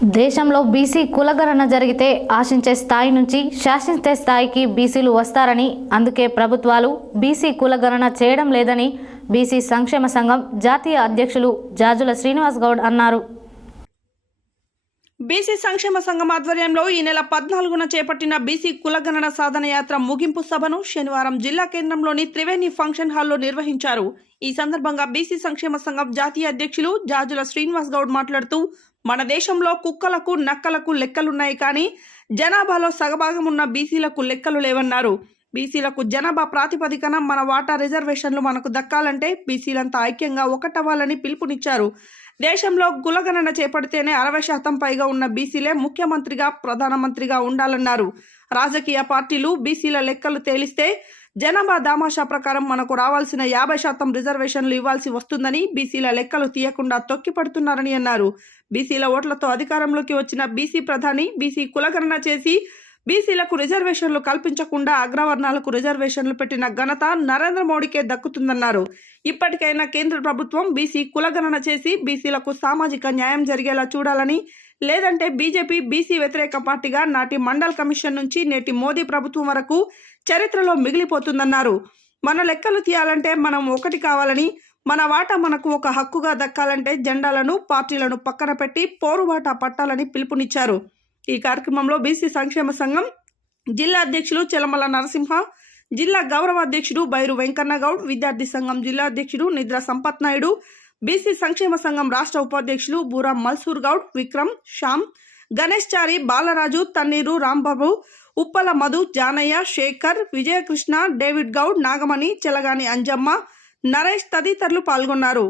దేశంలో బీసీ కులగణన జరిగితే ఆశించే స్థాయి నుంచి శాసించే స్థాయికి బీసీలు వస్తారని అందుకే ప్రభుత్వాలు బీసీ కులగణన చేయడం లేదని బీసీ సంక్షేమ సంఘం జాతీయ అధ్యక్షులు జాజుల శ్రీనివాస్ గౌడ్ అన్నారు. బీసీ సంక్షేమ సంఘం ఆధ్వర్యంలో ఈ నెల పద్నాలుగున చేపట్టిన బీసీ కులగణన సాధన యాత్ర ముగింపు సభను శనివారం జిల్లా కేంద్రంలోని త్రివేణి ఫంక్షన్ హాల్లో నిర్వహించారు. ఈ సందర్భంగా బీసీ సంక్షేమ సంఘం జాతీయ అధ్యక్షులు జాజుల శ్రీనివాస్ గౌడ్ మాట్లాడుతూ మన దేశంలో కుక్కలకు నక్కలకు లెక్కలున్నాయి కానీ జనాభాలో సగభాగం ఉన్న బీసీలకు లెక్కలు లేవన్నారు. బీసీలకు జనాభా ప్రాతిపదికన మన వాటా రిజర్వేషన్లు మనకు దక్కాలంటే బీసీలంతా ఐక్యంగా ఒకటవ్వాలని పిలుపునిచ్చారు. దేశంలో కులగణన చేపడితేనే అరవై శాతం పైగా ఉన్న బీసీలే ముఖ్యమంత్రిగా ప్రధానమంత్రిగా ఉండాలన్నారు. రాజకీయ పార్టీలు బీసీల లెక్కలు తేలిస్తే జనాభా దామాషా ప్రకారం మనకు రావాల్సిన యాభై శాతం రిజర్వేషన్లు ఇవ్వాల్సి వస్తుందని బీసీల లెక్కలు తీయకుండా తొక్కిపడుతున్నారని అన్నారు. బీసీల ఓట్లతో అధికారంలోకి వచ్చిన బీసీ ప్రధాని బీసీ కులగణన చేసి బీసీలకు రిజర్వేషన్లు కల్పించకుండా అగ్రవర్ణాలకు రిజర్వేషన్లు పెట్టిన ఘనత నరేంద్ర మోడీకే దక్కుతుందన్నారు. ఇప్పటికైనా కేంద్ర ప్రభుత్వం బీసీ కులగణన చేసి బీసీలకు సామాజిక న్యాయం జరిగేలా చూడాలని లేదంటే బీజేపీ బీసీ వ్యతిరేక పార్టీగా నాటి మండల్ కమిషన్ నుంచి నేటి మోదీ ప్రభుత్వం వరకు చరిత్రలో మిగిలిపోతుందన్నారు. మన లెక్కలు తీయాలంటే మనం ఒకటి కావాలని మన వాటా మనకు ఒక హక్కుగా దక్కాలంటే జెండాలను పార్టీలను పక్కన పెట్టి పోరుబాట పట్టాలని పిలుపునిచ్చారు. ఈ కార్యక్రమంలో బీసీ సంక్షేమ సంఘం జిల్లా అధ్యక్షులు చెలమల నరసింహ జిల్లా గౌరవ అధ్యక్షుడు బైరు వెంకన్న గౌడ్ విద్యార్థి సంఘం జిల్లా అధ్యక్షుడు నిద్ర సంపత్ నాయుడు బీసీ సంక్షేమ సంఘం రాష్ట్ర ఉపాధ్యక్షులు బూరా మల్సూర్ గౌడ్ విక్రమ్ శ్యామ్ గణేష్ చారి బాలరాజు తన్నీరు రాంబాబు ఉప్పల మధు జానయ్య శేఖర్ విజయకృష్ణ డేవిడ్ గౌడ్ నాగమణి చెలగాని అంజమ్మ నరేష్ తదితరులు పాల్గొన్నారు.